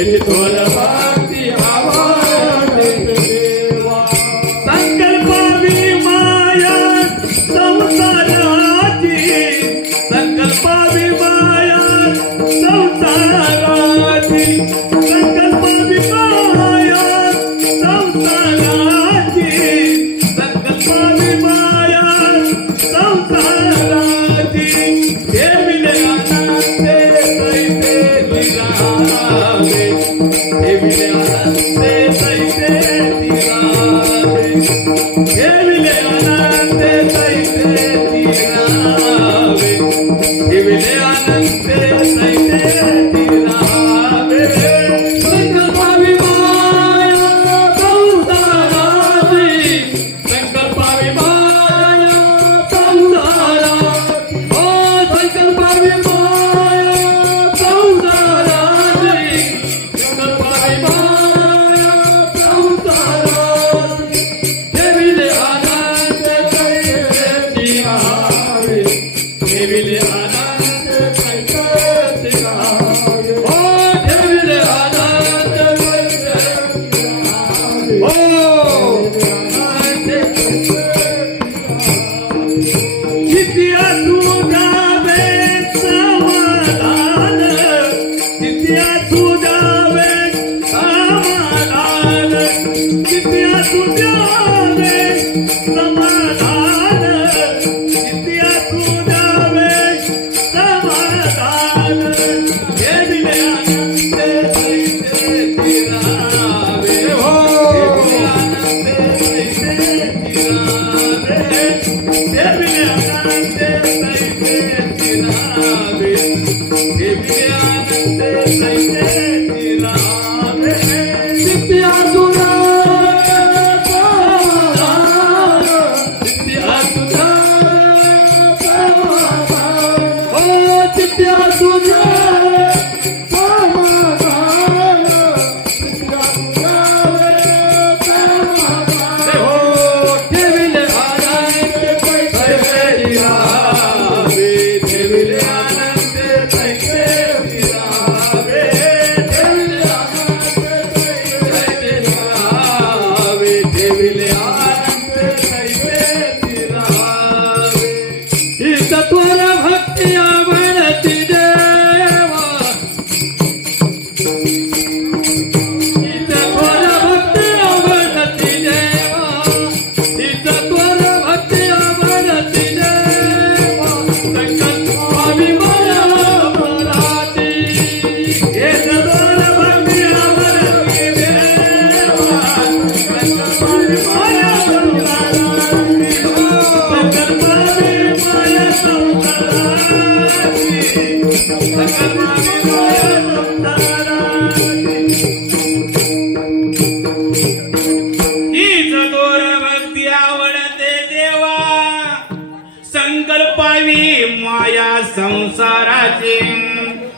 Ele toda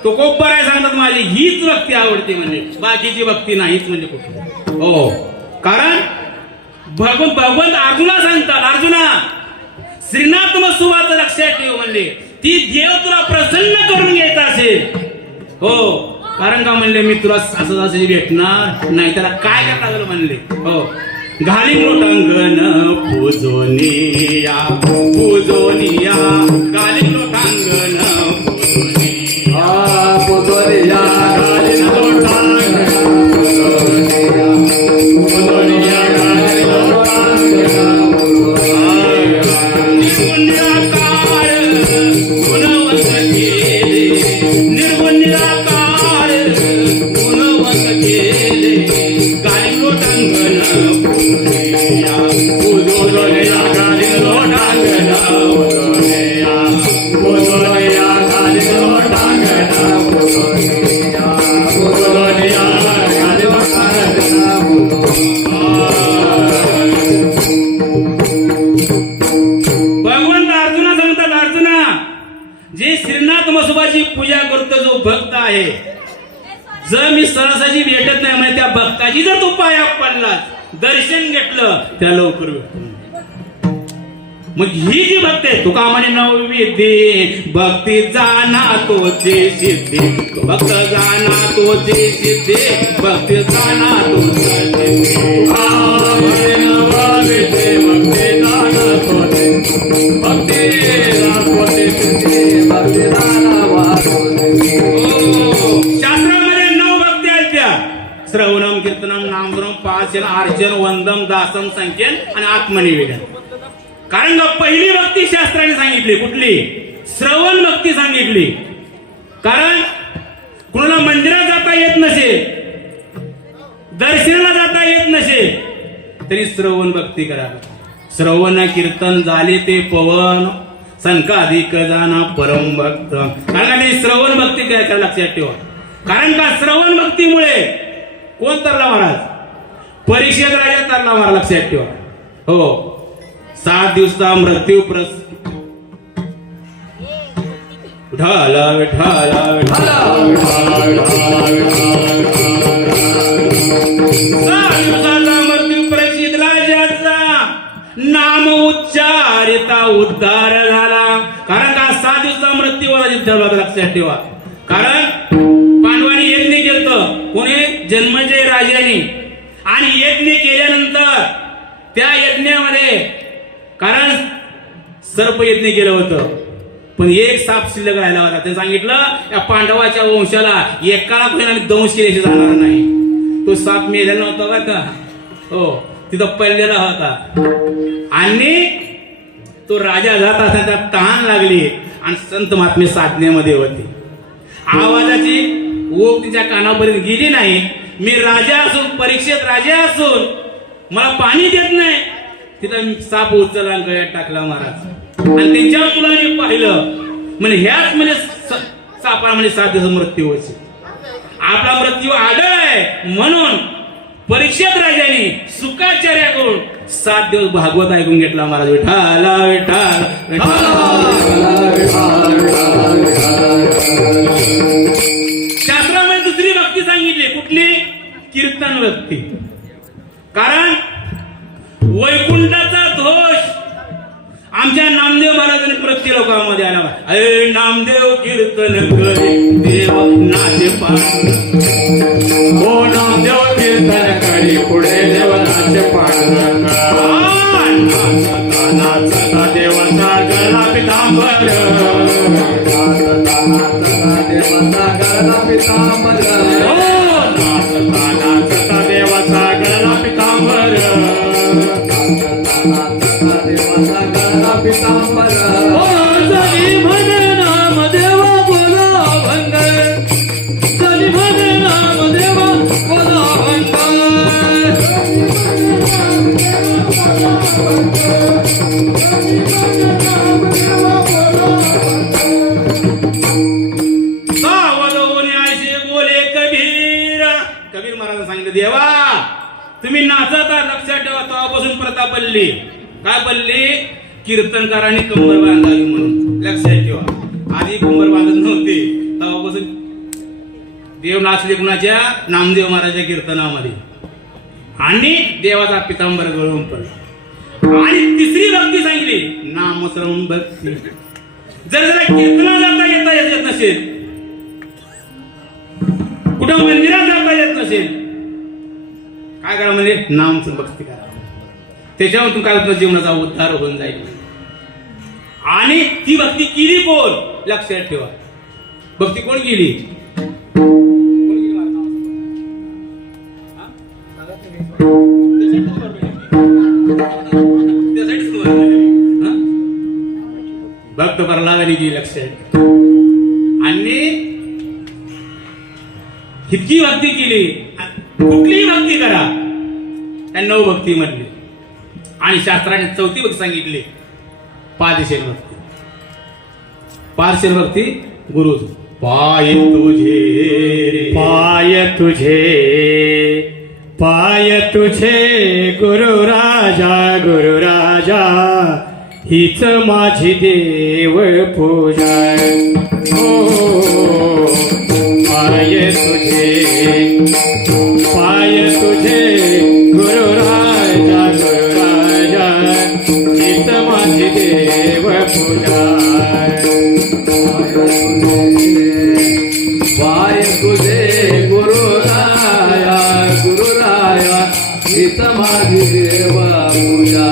तो कोपर आहे सांगतात माझी हीच भक्ती आवडते म्हणजे. बाकीची भक्ती नाहीच म्हणजे कुठे हो. कारण भगवंत भगवंत अर्जुना सांगतात अर्जुना श्रीनाथ सुवाच लक्षात ठेव म्हणले. ती देव तुला प्रसन्न करून घेत असेल. हो. कारण का म्हणले मी तुला सासू सासूची भेटणार नाही त्याला काय काय लागलं म्हणले. हो. घाली मृटांगण पूजोनिया पूजोनिया. घाली जो भक्त आहे जर मी सरासरी भेटत नाही म्हणजे त्या भक्ताची जर तू पाया पडला दर्शन घेतलं त्या लवकर मग ही जी भक्त आहे तुका म्हणे नववी दे भक्ती जाना तो जे सिद्धे भक्त जाना तो जे सिद्धे भक्त जाना तो भक्त जाना तो नामस्मरण अर्जन अर्चन वंदम दासम संख्येन आणि आत्मनिवेदन. कारण का पहिली भक्ती शास्त्राने सांगितली कुठली? श्रवण भक्ती सांगितली. कारण कुणाला मंदिरात जाता येत नसेल दर्शनाला जाता येत नसेल तरी श्रवण भक्ती करा श्रवण कीर्तन झाले ते पवन संकाधिक जाना परम भक्त. कारण श्रवण भक्ती काय लक्षात ठेवा. कारण का श्रवण भक्तीमुळे कोण तरला महाराज? परीक्षेत राजा तरला मला लक्षात ठेवा. हो. सात दिवसा मृत्यू प्रस ढाल मृत्यू प्रसिद्ध राजाचा. नाम उच्चारिता उद्धार झाला. कारण का? सात दिवसाचा मृत्यू झाला लक्षात ठेवा. कारण पांडवांनी यज्ञ केलं. कोणी? जन्मजय राजाने. आणि यज्ञ केल्यानंतर त्या यज्ञामध्ये कारण सर्प यज्ञ केलं होतं. पण एक साप शिल्लक राहिला होता. ते सांगितलं या पांडवाच्या वंशाला एकाला पण दंश केल्याशी जाणार नाही. तो साप मेलेला नव्हता बरं का? हो तिथं पडलेला होता. आणि तो राजा जात असताना तहान लागली आणि संत महात्मे साधनेमध्ये होते. आवाजाची ओघ तिच्या कानापर्यंत गेली नाही. मी राजा असून परीक्षेत राजा असून मला पाणी देत नाही. तिथं साप उचलला गळ्यात टाकला महाराज. आणि त्यांच्या मुलाने पाहिलं म्हणजे ह्याच म्हणजे सापा म्हणजे सात दिवस मृत्यू व्हायचे. आपला मृत्यू आढळ आहे. म्हणून परीक्षेत राजाने सुखाचार्याकडून सात दिवस भागवत ऐकून घेतला महाराज. विठाला विठाला विठाला कीर्तन भक्ती कारण वैकुंठाचा दोष आमच्या नामदेव महाराजांनी प्रत्येक लोकांमध्ये आणावा. अरे नामदेव कीर्तन करे देव नाचे पाठ हो नामदेव कीर्तन करी पुढे देव नाचे नाचता नाचता देवाचा गळा पितांबर. देवाचा गळा पितांबर. हो, देवा तुम्ही नाचता लक्षात ठेवा तेव्हापासून प्रथा बनली काय पडली? कीर्तनकारांनी कंबर बांधावी म्हणून. लक्षात ठेवा आधी कंबर बांधत नव्हते तेव्हापासून देव नाचले कुणाच्या? नामदेव महाराजच्या कीर्तनामध्ये. आणि देवाचा पितांबर गळून पडला. आणि तिसरी भक्ती सांगितली नामश्रवण भक्ती. जर जरा कीर्तना जाता येता येत नसेल कुठं मंदिरात जाता येत नसेल काय करा म्हणजे? नाम भक्ती करा. त्याच्यावर काय होतं? जीवनाचा उद्धार होऊन जाईल. आणि ती भक्ती केली कोण? लक्षात ठेवा. भक्ती कोण केली? भक्त प्रल्हादाने केली लक्षात आणि इतकी भक्ती केली. कुठलीही भक्ती करा. त्या नऊ भक्ती मधली आणि शास्त्राने चौथी भक्ती सांगितली. पादशेर भक्ती. पारशेर भक्ती गुरु. पाय तुझे. पाय तुझे. पाय तुझे गुरु राजा गुरु राजा. हीच माझी देव पूजा हो पाय तुझे पाय तुझे गुरु राजा गुरु राजा हीच माझी देव पूजा पाय तुझे गुरु राया गुरु राया हीच माझी देव पूजा